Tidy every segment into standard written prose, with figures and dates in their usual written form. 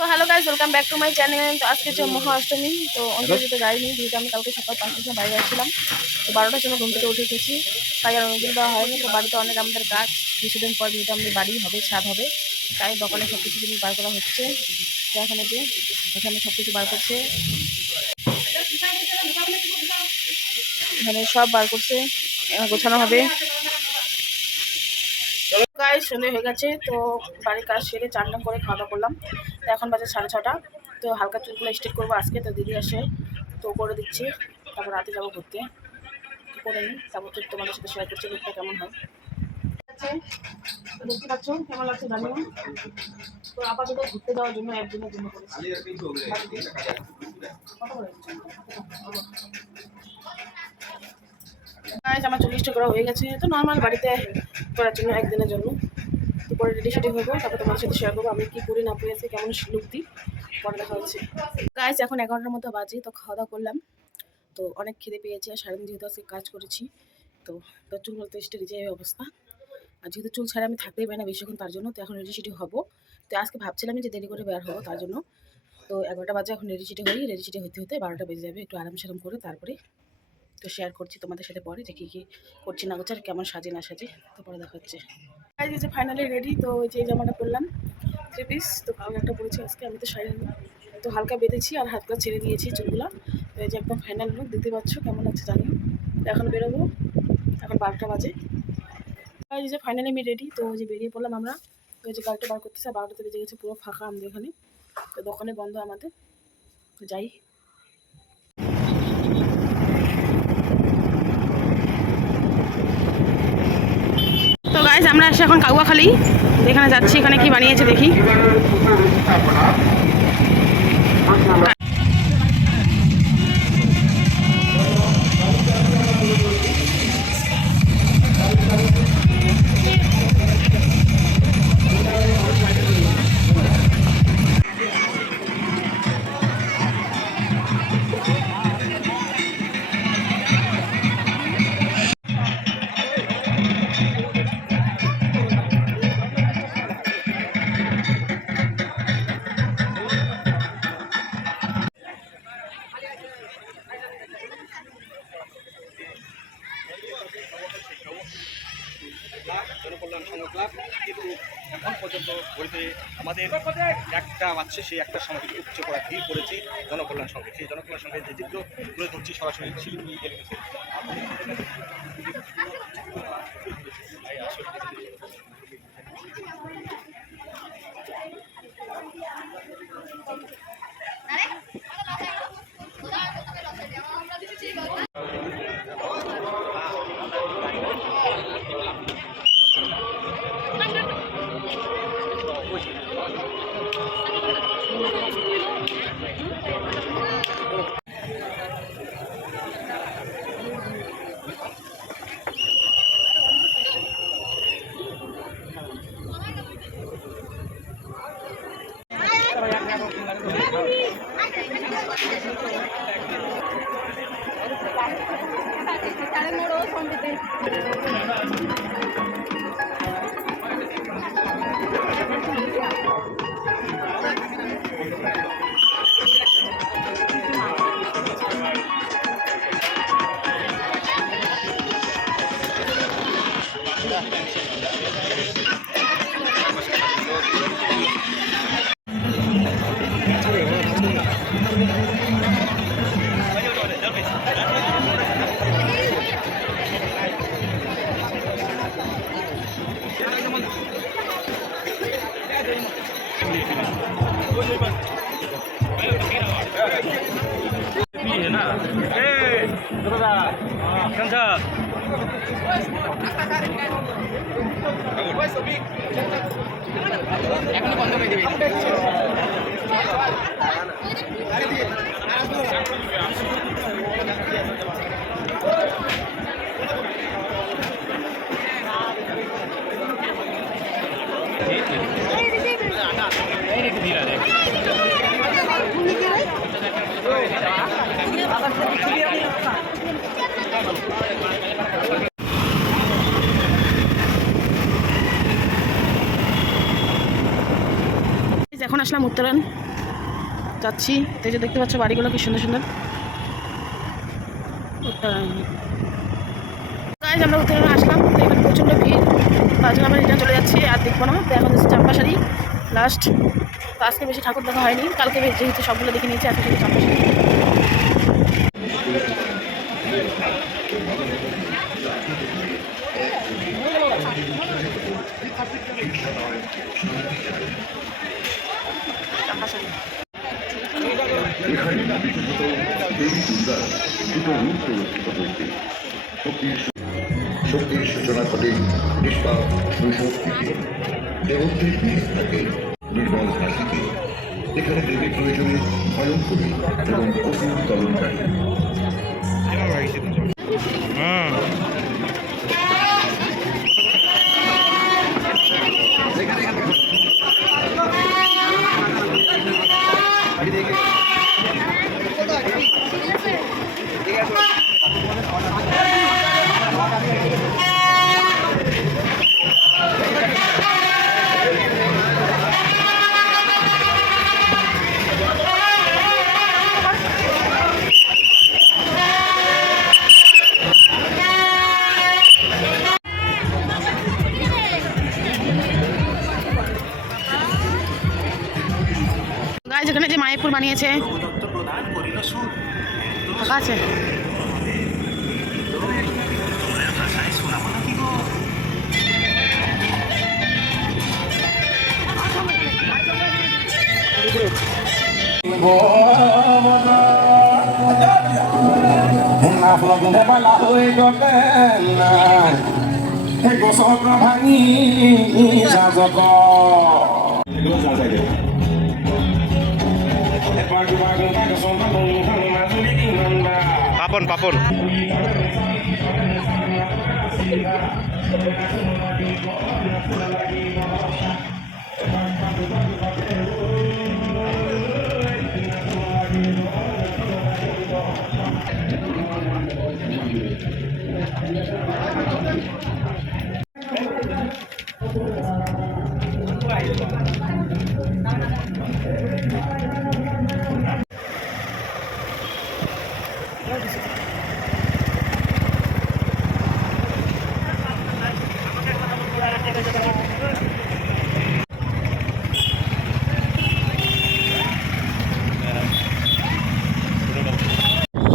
তো hello guys, welcome back to my channel. তো আজকে হচ্ছে মহাষ্টমী। তো অঞ্জলিতে যাইনি, যেহেতু আমি কালকে সকাল 5টার সময় বাইরে আসছিলাম। তো 12টার সময় ঘুম থেকে উঠে গেছি, তাই আর অঞ্জলি দেওয়া হয়নি। তো বাড়িতে অনেক আমাদের কাজ, কিছুদিন পর যেহেতু আমাদের বাড়ি হবে, ছাদ হবে, তাই দোকানে সব কিছু জিনিস বার করা হচ্ছে। তো এখানে যে এখানে সব কিছু বার করছে, এখানে সব বার করছে, গোছানো হবে। গাইস সন্ধে হয়ে গেছে, তো বাড়ির কাজ সেরে চান করে খাওয়া দাওয়া করলাম। তো এখন বাজে 6:30। তো হালকা চুলগুলো স্ট্রেট করবো আজকে, তো দিদি আসে তো করে দিচ্ছি। তারপর রাতে যাবো ঘুরতে, করে নিই, তারপর তো তোমাদের সাথে শেয়ার করছি ঘুরতে কেমন হয়। তো দেখতে পাচ্ছ কেমন লাগছে জানি না। তো আপাতত ঘুরতে যাওয়ার জন্য একদিনের জন্য করেছি। আমার 40টা করা হয়ে গেছে, তো নর্মাল বাড়িতে করার জন্য একদিনের জন্য। তো পরে রেডি সেডি হবো, তারপর তোমার সাথে শেয়ার করবো আমি কি করি না পরে আছে, কেমন লুক দিই, পরে দেখা হচ্ছে। গাইস এখন 11টার মতো বাজে, তো খাওয়া দাওয়া করলাম। তো অনেক খিদে পেয়েছে, আর সারাদিন যেহেতু আজকে কাজ করেছি, তো চুল বলতে স্টেজে যে অবস্থা। আর যেহেতু চুল ছাড়া আমি থাকতেই পারি না বেশিক্ষণ, তার জন্য তো এখন রেডি সেডি হবো। তো আজকে ভাবছিলাম যে দেরি করে বের হবো, তার জন্য। তো 11টা বাজে, এখন রেডি সেডি হই, রেডি সেডি হতে হতে 12টা বেজে যাবে। একটু আরাম সারাম করে তারপরে তো শেয়ার করছি তোমাদের সাথে পরে, যে কী কী করছি না করছি আর কেমন সাজে না সাজে, তো পরে দেখা হচ্ছে। এই যে ফাইনালি রেডি। তো যে জামাটা পরলাম 3 পিস, তো কালকে একটা পরেছি, আজকে আমি তো শাড়ি তো হালকা বেঁধেছি আর হাতটা ছেড়ে দিয়েছি চুলগুলো। তো এই যে একদম ফাইনাল লুক দেখতে পাচ্ছ, কেমন লাগছে জানি। তো এখন বেরোবো, এখন 12টা বাজে। এই যে ফাইনালি আমি রেডি, তো যে বেরিয়ে পড়লাম আমরা। তো এই যে গাড়িটা বার করতেছে, 12টাতে বেজে গেছে, পুরো ফাঁকা আমাদের এখানে। তো দোকানে বন্ধ আমাদের, তো যাই। তো গাইজ আমরা আসি এখন কাগুয়াখালী, এখানে যাচ্ছি, এখানে কি বানিয়েছে দেখি। জনকল্যাণ সংঘ ক্লাব, কিন্তু এখন পর্যন্ত বলতে আমাদের একটা আছে, সেই একটা সমাজকে উচ্চ করা ভিড় করেছে জনকল্যাণ সংঘে। সেই জনকল্যাণ সংঘের যে চিত্র তুলে ধরছি সরাসরি শিল্পী এলবিসে। এখনো বন্ধ করে দেবে। এখন আসলাম উত্তরণ, যাচ্ছি। তো এই যে দেখতে পাচ্ছ বাড়িগুলো কি সুন্দর সুন্দর। গাইজ আমরা উত্তরণে আসলাম, তো এখানে প্রচণ্ড ভিড়, তার জন্য আমরা রিটার্ন চলে যাচ্ছি, আর দেখবো না। তো এখন হচ্ছে চাম্পাশাড়ি লাস্ট। তো আজকে বেশি ঠাকুর দেখা হয়নি, কালকে যেহেতু সবগুলো দেখে নিয়েছি, আজকে শুধু চাম্পাশাড়ি। এখানে বিশেষত দেবী দুর্গার দুটো রূপ প্রদর্শিত হয়েছে। শক্তির সূচনা ঘটে নিষ্পাপ শৈশব থেকে, দেবত্বের বীজ থাকে নির্মল হাসিতে। এখানে দেবী প্রয়োজনে ভয়ঙ্করী এবং অসুর তলনকারী। গাইজ এখানে যে মায়াপুর বানিয়েছে, ফাঁকা আছে। গছৰ ভাঙি যাজক পাপন পাপন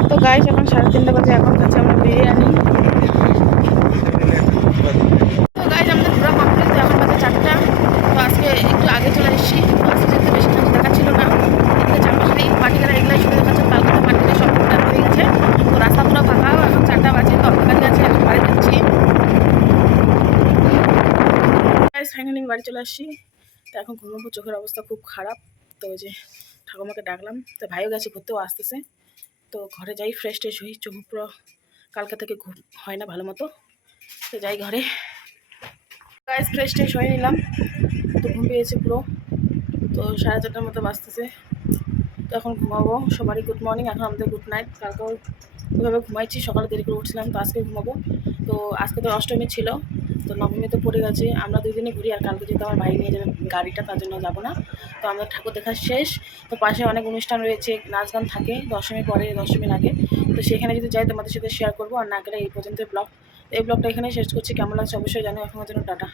তো গাইজ এখন 3:30 বাজে, এখন কাছে আমরা বিরিয়ানি। তো গাইজ আমাদের পুরো কমপ্লিট, তো এখন বাজে 4টা। তো আজকে একটু আগে চলে এসেছি, তো আজকে যেহেতু বেশি ঠাকুর দেখাচ্ছিল না, এদিকে চাম্পাশাড়ি পাটিকারা এগুলাই শুনে দেখাচ্ছে, কালকে পাটিকারা সব টুকটাক হয়ে গেছে। তো রাস্তা পুরো ফাঁকা, এখন 4টা বাজে, তো অন্ধকার আছে, এখন বাড়ি যাচ্ছি। গাইজ ফাইনালি বাড়ি চলে আসছি। তো এখন ঘুমাবো, চোখের অবস্থা খুব খারাপ। তো ওই যে ঠাকুমাকে ডাকলাম, তো ভাইও গেছে ঘুরতেও আসতেছে। তো ঘরে যাই, ফ্রেশ ট্রেশ হই, চোখ পুরো কালকে থেকে ঘুম হয় না ভালো মতো। তো যাই ঘরে, গাইজ ফ্রেশ ট্রেশ হয়ে নিলাম। তো ঘুম পেয়েছে পুরো। তো 4:30টার মতো বাজতেছে। তো এখন ঘুমাবো। সবারই গুড মর্নিং, এখন আমাদের গুড নাইট। কালকেও ওইভাবে ঘুমাইছি, সকালে দেরি করে উঠছিলাম, তো আজকে ঘুমাবো। তো আজকে তো অষ্টমী ছিল, তো নবমী তো পড়ে গেছে। আমরা 2 দিনে ঘুরি, আর কালকে যেহেতু আমার ভাই নিয়ে যাবে গাড়িটা, তার জন্য যাবো না। তো আমাদের ঠাকুর দেখা শেষ। তো পাশে অনেক অনুষ্ঠান রয়েছে, নাচ গান থাকে দশমী পরে, দশমীর আগে। তো সেখানে যদি যাই তোমাদের সাথে শেয়ার করবো, আর না গেলে এই পর্যন্ত ব্লগ। এই ব্লগটা এখানে শেষ করছি। কেমন লাগছে অবশ্যই জানো। এখনের জন্য টাটা।